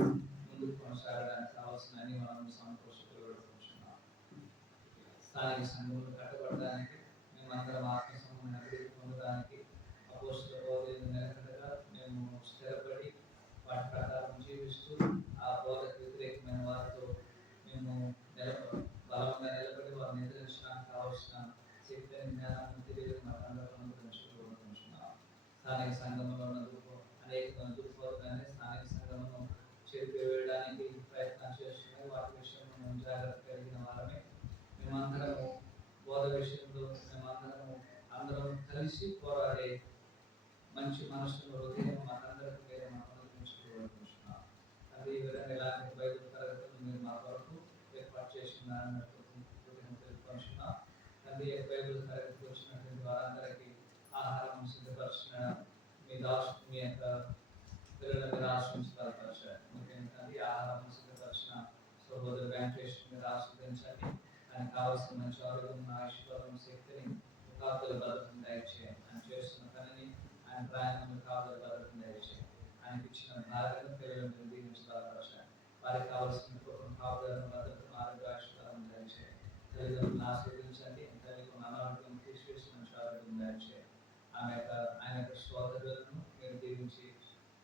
ముందుకు కొనసాగడానికి కావాల్సిన అన్ని మనం సంతోషంగా వేడుకుంటున్నాం. స్థానిక సంఘములు కట్టబడడానికి మేమందరం ఆత్మ సంబంధమైన అభివృద్ధి పొందడానికి అపోస్తల బోధన నిలకడగా మేము స్థిరపడి వాటి ప్రకారం జీవిస్తూ ఆ బోధకు వ్యతిరేకమైన వారితో మేము బలంగా నిలబడి వారిని ఎదిరించడానికి కావాల్సిన శక్తిని జ్ఞానాన్ని తెలియదు మాకు అందరూ అనుగ్రహించుకుంటున్నాం. స్థానిక సంఘంలో ఉన్న అనేక దుర్బోధనని స్థానిక సంఘమును చెరిపివేయడానికి ప్రయత్నం చేస్తున్నాయి. వాటి విషయంలో మేము జాగ్రత్త కలిగిన వారమే. మేమందరము బోధ విషయంలో అందరం కలిసి పోరాడే మంచి మనసును హృదయం మాకందరికీ మీరు మాకు అనుగ్రహించుకుంటున్నాం. అది ఈ విధంగా ఇలాంటి బైబిల్ తరగతులు మీరు మా కొరకు ఏర్పాటు చేస్తున్నారని తెలుసుకుంటున్నాం. అది బైబిల్ తరగతికి వచ్చినటువంటి వారందరికీ ఆహారం సిద్ధపరిచిన మీ యొక్క పిల్లల మీద ఆశ్రయించగలపరచారు. ముఖ్యంగా ఆహారం సిద్ధపరిచిన సహోదరు వెంకటేశ్వర మీద ఆశ్రయించండి. ఆయన కావాల్సిన మంచి ఆరోగ్యం, ఆశీర్వాదం, శక్తిని కాపుదల భద్రతను దయచేయండి. ఆయన చేస్తున్న పనిని ఆయన ప్రయాణంలో కాపుదల భద్రతను దయచేయండి. ఆయనకి ఇచ్చిన భార్యను పిల్లలను దీవించగలపరచాలి. వారికి కావాల్సిన కాపుదలను భద్రతను ఆరోగ్య ఆశీర్వాదం దయచేయండి. తల్లిదండ్రులను ఆశీర్వదించండి. తల్లికి అనారోగ్యం తీసివేసి మంచి ఆరోగ్యం దయచేయండి. ఆయన యొక్క సోదరులను మీరు దీవించి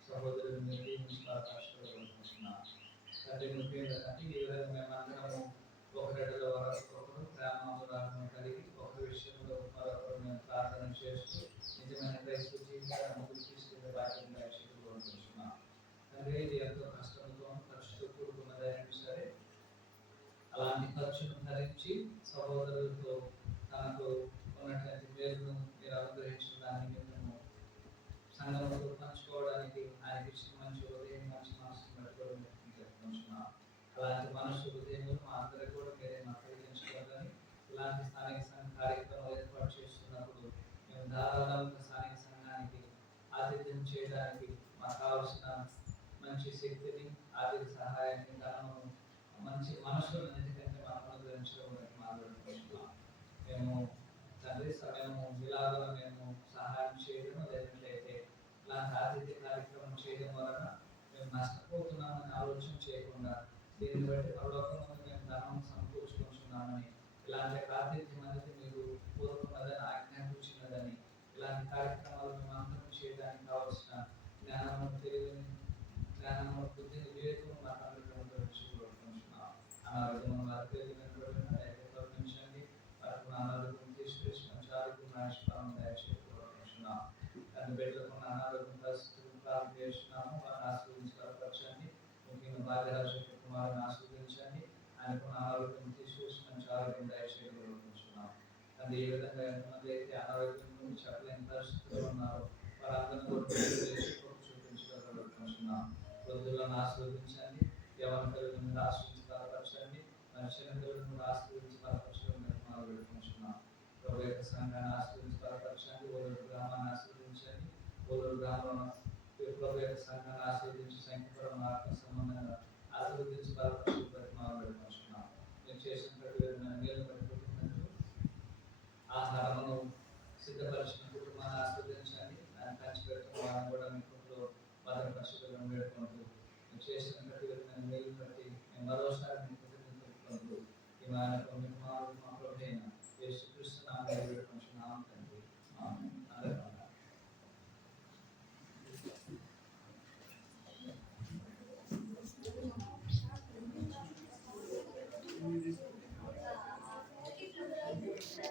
సహోదరులను మీరు దీవించగలపరచుకుంటున్నాం. తండ్రి ముఖ్యంగా తండ్రి ఈ విధంగా మేమందరము ఒకరిలో ఒకరు గ్రామంలో కలిగి ఒక విషయంలో మరొకరు మేము ప్రార్థన చేస్తూ నిజమైన క్రైస్తవ జీవితాన్ని ముందుకు తీసుకునే బాధ్యతగా కోరుకుంటున్నాం. తండ్రి ఇది ఎంతో కష్టంతో ఖర్చుతో కూడుకున్నదైనా సరే అలాంటి ఖర్చును భరించి సహోదరులతో తనకు ఉన్నటువంటి పేరును మీరు అనుగ్రహించడానికి మేము సంఘంలో పంచుకోవడానికి ఆయనకి ఇచ్చిన మంచి ఉదయం మంచి మనసును పెట్టుకోవడం చెప్పుకుంటున్నాం. అలాంటి మనసు హృదయంలో మా అందరికీ కూడా మీరే మాకు కలిగించుకోవాలని ఇలాంటి స్థానిక సంఘ కార్యక్రమాలు ఏర్పాటు చేస్తున్నప్పుడు మేము ధారాళంగా స్థానిక సంఘానికి ఆతిథ్యం చేయడానికి మాకు కావాల్సిన మంచి శక్తిని, ఆర్థిక సహాయాన్ని, ధనము, మంచి మనసును ఎందుకంటే మనం అనుగ్రహించడం మాట్లాడుకుంటున్నాం. మేము తండ్రి సమయము ఇలాగ మేము సహాయం చేయడం లేదంటే ఇలాంటి ఆతిథ్య కార్యక్రమం చేయడం వలన మేము నష్టపోతున్నామని ఆలోచన చేయకుండా దీన్ని బట్టి పరలోకంలో మేము ధనం సమకూర్చుకుంటున్నామని ఇలాంటి ఆతిథ్యం అనేది మీరు కోరుకున్నదని ఆజ్ఞాపించినదని ఇలాంటి కార్యక్రమాలు మేము అందరం చేయడానికి కావాల్సిన జ్ఞానము, తెలివిని, జ్ఞానము, బుద్ధిని, వివేకం మాకు అనుగ్రహించుకుంటున్నాం. అనారోగ్యం వారికి కరుణించండి. వారికి అనారోగ్యం తీసుకొచ్చి మంచి ఆరోగ్యం ఆశీర్వాదం దయచేసుకుంటున్నాం. తన బిడ్డలకు అనారోగ్యం పరిస్థితులు ప్రార్థన చేస్తున్నాము. వారిని ఆశీర్వదించగలపరచండి. ముఖ్యంగా భాగ్యరాజు కుమారుని ఆశీర్వదించండి. ఆయనకు ఆరోగ్యం తీసుకొచ్చి మంచి ఆరోగ్యం దయచేయగలుగుతున్నాం. అది ఏ విధంగా ఎంతమంది అయితే అనారోగ్యం గురించి చెప్పలేని పరిస్థితుల్లో ఉన్నారో వారందరూ చూపించగలుగుతున్నాం. వృద్ధులను ఆశీర్వదించండి. యవన పిల్లలను ఆశీర్వదించగలపరచండి. మరి చిన్న పిల్లలను ఆశీర్వదించగలపరచడం పెడుతున్నాం. ప్రభు యొక్క సంఘాన్ని ఆశీర్వదించగలపరచండి. ఓలూరు గ్రామాన్ని ఆశీర్వదించండి. ఓలూరు గ్రామంలో ప్రభు యొక్క సంఘాన్ని ఆశీర్వదించి సంఖ్యపరం ఆత్మ సంబంధంగా ఆశీర్వదించగలపరచడం పెడుతున్నాం. మీరు చేసిన ప్రతి విధమైన మేలు పెట్టుకుంటున్నట్టు ఆహారమును సిద్ధపరిచిన కుటుంబాన్ని ఆశీర్వదించండి. ఆయన పంచి పెడుతున్న వారిని కూడా మీ కుటుంబంలో భద్రపరచడం వేడుకుంటూ మీరు చేసిన ప్రతి విధమైన మేలు బట్టి మేము మరోసారి మీ కుటుంబం పెట్టుకుంటూ ఈ మా ప్రభు యేసుక్రీస్తు